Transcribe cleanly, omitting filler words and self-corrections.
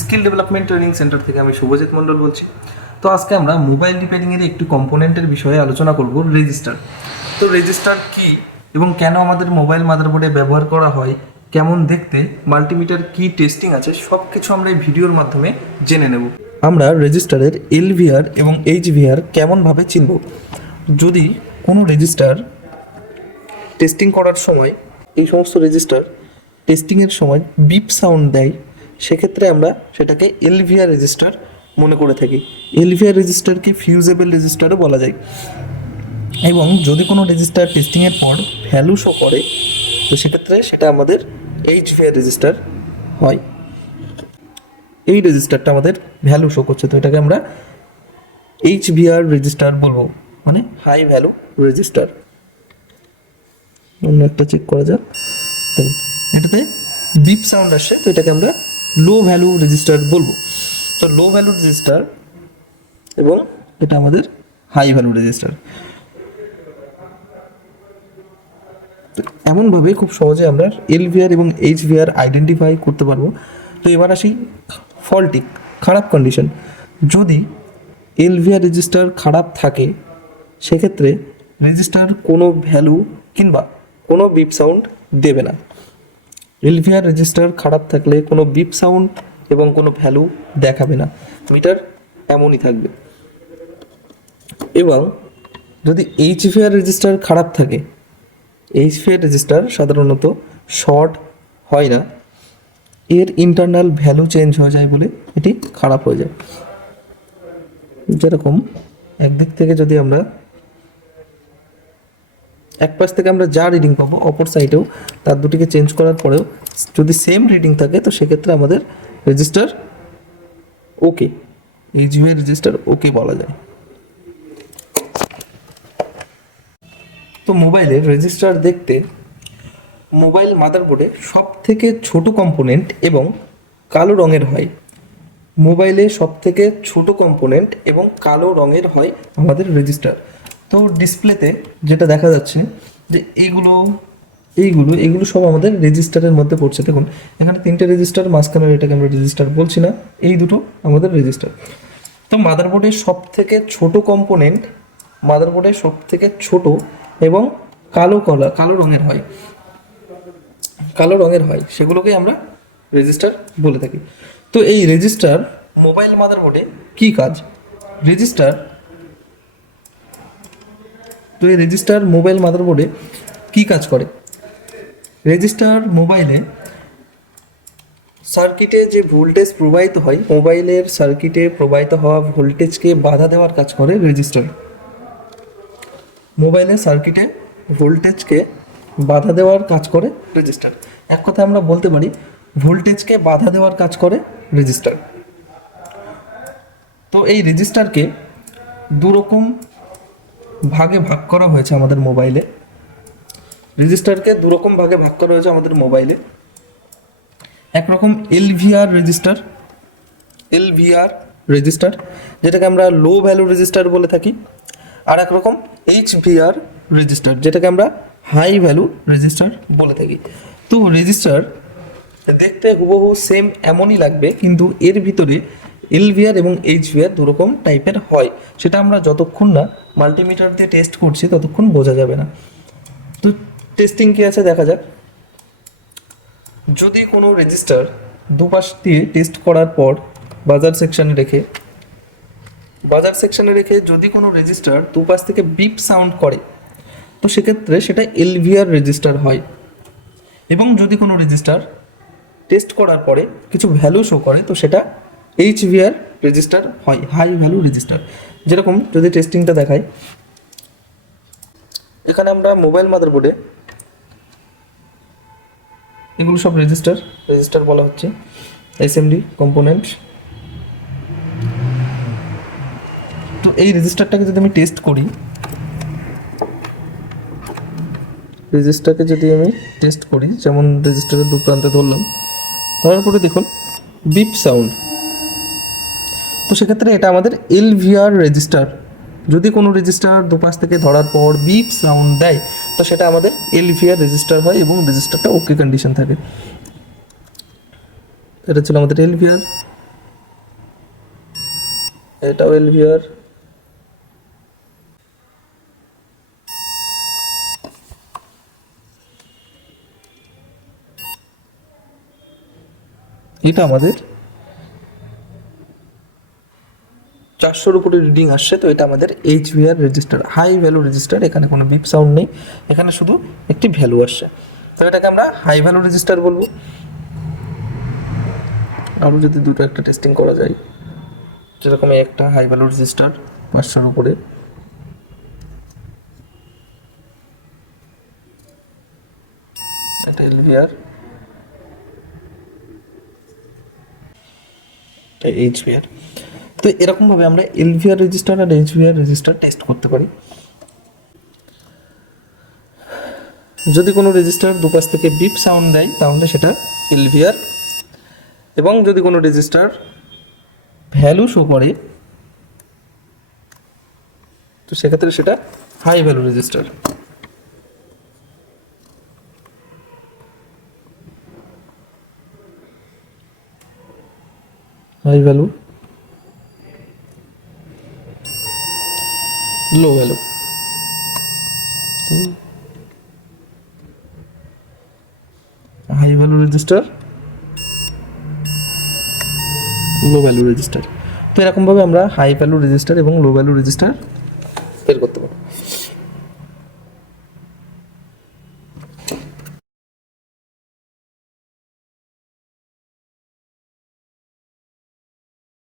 Skill development training centre থেকে আমি শুভজিৎ মণ্ডল বলছি। তো আজকে আমরা মোবাইল রিপেয়ারিংয়ের একটি কম্পোনেন্টের বিষয়ে আলোচনা করব, রেজিস্টার। তো রেজিস্টার কি এবং কেন আমাদের মোবাইল মাদারবোর্ডে ব্যবহার করা হয়, কেমন দেখতে, মাল্টিমিটার কি টেস্টিং আছে, সব কিছু আমরা এই ভিডিওর মাধ্যমে জেনে নেব। আমরা রেজিস্টারের এলভিআর এবং এইচভিআর কেমনভাবে চিনব। যদি কোনো রেজিস্টার টেস্টিং করার সময় এই সমস্ত রেজিস্টার টেস্টিংয়ের সময় বিপ সাউন্ড দেয়, সেক্ষেত্রে আমরা সেটাকে এলভিআর রেজিস্টার মনে করে থাকি। এলভিআর রেজিস্টারকে ফিউজেবল রেজিস্টারও বলা যায়। এবং যদি কোনো রেজিস্টার টেস্টিংয়ের পর ভ্যালু শো করে, তো সেক্ষেত্রে সেটা আমাদের এইচভিআর রেজিস্টার হয়। এই রেজিস্টারটা আমাদের ভ্যালু শো করছে, তো এটাকে আমরা এইচভিআর রেজিস্টার বলবো, মানে হাই ভ্যালু রেজিস্টার। অন্য একটা চেক করা যাক। দেখুন, এটাতে বিপ সাউন্ড আসছে, তো এটাকে আমরা লো ভ্যালু রেজিস্টার বলবো। তো লো ভ্যালু রেজিস্টার এবং এটা আমাদের হাই ভ্যালু রেজিস্টার। তো এমনভাবে খুব সহজে আমরা এলভিআর এবং এইচভিআর আইডেন্টিফাই করতে পারবো। তো এবার আসি ফল্টি, খারাপ কন্ডিশন। যদি এলভিআর রেজিস্টার খারাপ থাকে, সেক্ষেত্রে রেজিস্টার কোনো ভ্যালু কিংবা কোনো বিপ সাউন্ড দেবে না। এলভিআর রেজিস্টার খারাপ থাকলে কোনো বিপ সাউন্ড এবং কোনো ভ্যালু দেখাবে না, মিটার এমনই থাকবে। এবং যদি এইচভিআর রেজিস্টার খারাপ থাকে, এইচভিআর রেজিস্টার সাধারণত শর্ট হয় না, এর ইন্টারনাল ভ্যালু চেঞ্জ হয়ে যায় বলে এটি খারাপ হয়ে যায়। যেরকম একদিক থেকে যদি আমরা এক পাশ থেকে আমরা যা রিডিং পাবো, অপর সাইডেও তার দুটিকে চেঞ্জ করার পরেও যদি সেম রিডিং থাকে, তো সেক্ষেত্রে আমাদের রেজিস্টার ওকে, এইচভিআর রেজিস্টার ওকে বলা যায়। তো মোবাইলের রেজিস্টার দেখতে মোবাইল মাদারবোর্ডে সব থেকে ছোট কম্পোনেন্ট এবং কালো রঙের হয়। মোবাইলে সব থেকে ছোট কম্পোনেন্ট এবং কালো রঙের হয় আমাদের রেজিস্টার। তো ডিসপ্লেতে যেটা দেখা যাচ্ছে যে এইগুলো সব আমাদের রেজিস্টারের মধ্যে পড়ছে। দেখুন, এখানে তিনটে রেজিস্টার, মাঝখানের এটাকে আমরা রেজিস্টার বলছি না, এই দুটো আমাদের রেজিস্টার। তো মাদারবোর্ডের সব থেকে ছোট কম্পোনেন্ট, মাদারবোর্ডের সব থেকে ছোট এবং কালো রঙের হয়, সেগুলোকে আমরা রেজিস্টার বলে থাকি। তো এই রেজিস্টার মোবাইল মাদারবোর্ডে কি কাজ? এই রেজিস্টার মোবাইল মাদারবোর্ডে কি কাজ করে? রেজিস্টার মোবাইলে সার্কিটে যে ভোল্টেজ প্রবাহিত হয়, মোবাইলের সার্কিটে প্রবাহিত হওয়া ভোল্টেজকে বাধা দেওয়ার কাজ করে রেজিস্টার। মোবাইলের সার্কিটে ভোল্টেজকে বাধা দেওয়ার কাজ করে রেজিস্টার। এক কথা আমরা বলতে পারি, ভোল্টেজকে বাধা দেওয়ার কাজ করে রেজিস্টার। তো এই রেজিস্টারকে দুরকম ভাগে ভাগ করা হয়েছে আমাদের মোবাইলে। একরকম এলভিআর রেজিস্টার, যেটাকে আমরা লো ভ্যালু রেজিস্টার বলে থাকি। আর একরকম এইচভিআর রেজিস্টার, যেটাকে আমরা হাই ভ্যালু রেজিস্টার বলে থাকি। তো রেজিস্টার দেখতে হুবহু সেম এমনই লাগবে, কিন্তু এর ভিতরে এলভিআর এবং এইচভিআর দুরকম টাইপের হয়। সেটা আমরা যতক্ষণ না মাল্টিমিটার দিয়ে টেস্ট করছি ততক্ষণ বোঝা যাবে না। তো টেস্টিং কি আছে দেখা যাক। যদি কোনো রেজিস্টার দুপাশ দিয়ে টেস্ট করার পর বাজার সেকশনে রেখে যদি কোনো রেজিস্টার দুপাশ থেকে বিপ সাউন্ড করে, তো সেক্ষেত্রে সেটা এলভিআর রেজিস্টার হয়। এবং যদি কোনো রেজিস্টার টেস্ট করার পরে কিছু ভ্যালু শো করে, তো সেটা এইচভিআর রেজিস্টার হয়, হাই ভ্যালু রেজিস্টার। যেরকম যদি টেস্টিংটা দেখাই, এখানে আমরা মোবাইল মাদারবোর্ডে এগুলো সব রেজিস্টার বলা হচ্ছে, এসএমডি কম্পোনেন্ট। তো এই রেজিস্টারটাকে যদি আমি টেস্ট করি, যেমন রেজিস্টারের দু প্রান্তে ধরলাম, ধরার পরে দেখুন বিপ সাউন্ড, তো সেক্ষেত্রে এটা আমাদের এলভিআর রেজিস্টার। যদি কোনো রেজিস্টার দুপাশ থেকে ধরার পর বিপ সাউন্ড দেয়, তো সেটা আমাদের এলভিআর রেজিস্টার হয় এবং রেজিস্টারটা ওকে কন্ডিশন থাকে। এটা ছিল আমাদের এলভিআর। এটাও এলভিআর, এটা আমাদের 400-র উপরে রিডিং আসছে, তো এটা আমাদের এইচভিআর রেজিস্টার, হাই ভ্যালু রেজিস্টার। এখানে কোনো বিপ সাউন্ড নেই, এখানে শুধু একটি ভ্যালু আসছে, তো এটাকে আমরা হাই ভ্যালু রেজিস্টার বলবো। আরও যদি দুটো একটা টেস্টিং করা যায়, যেরকম এই একটা হাই ভ্যালু রেজিস্টার 500-র উপরে, এটা এলভিআর, এইচভিআর। তো এরকমভাবে আমরা এলভিআর রেজিস্টার আর এইচভিআর রেজিস্টার টেস্ট করতে পারি। যদি কোনো রেজিস্টার দুপাশ থেকে বিপ সাউন্ড দেয় তাহলে সেটা এলভিআর, এবং যদি কোনো রেজিস্টার ভ্যালু শো করে তো সেক্ষেত্রে সেটা high value register. High value, low value. High value register, low value register. তো এরকমভাবে আমরা হাই ভ্যালু রেজিস্টার এবং লো ভ্যালু রেজিস্টার বের করতে পারি।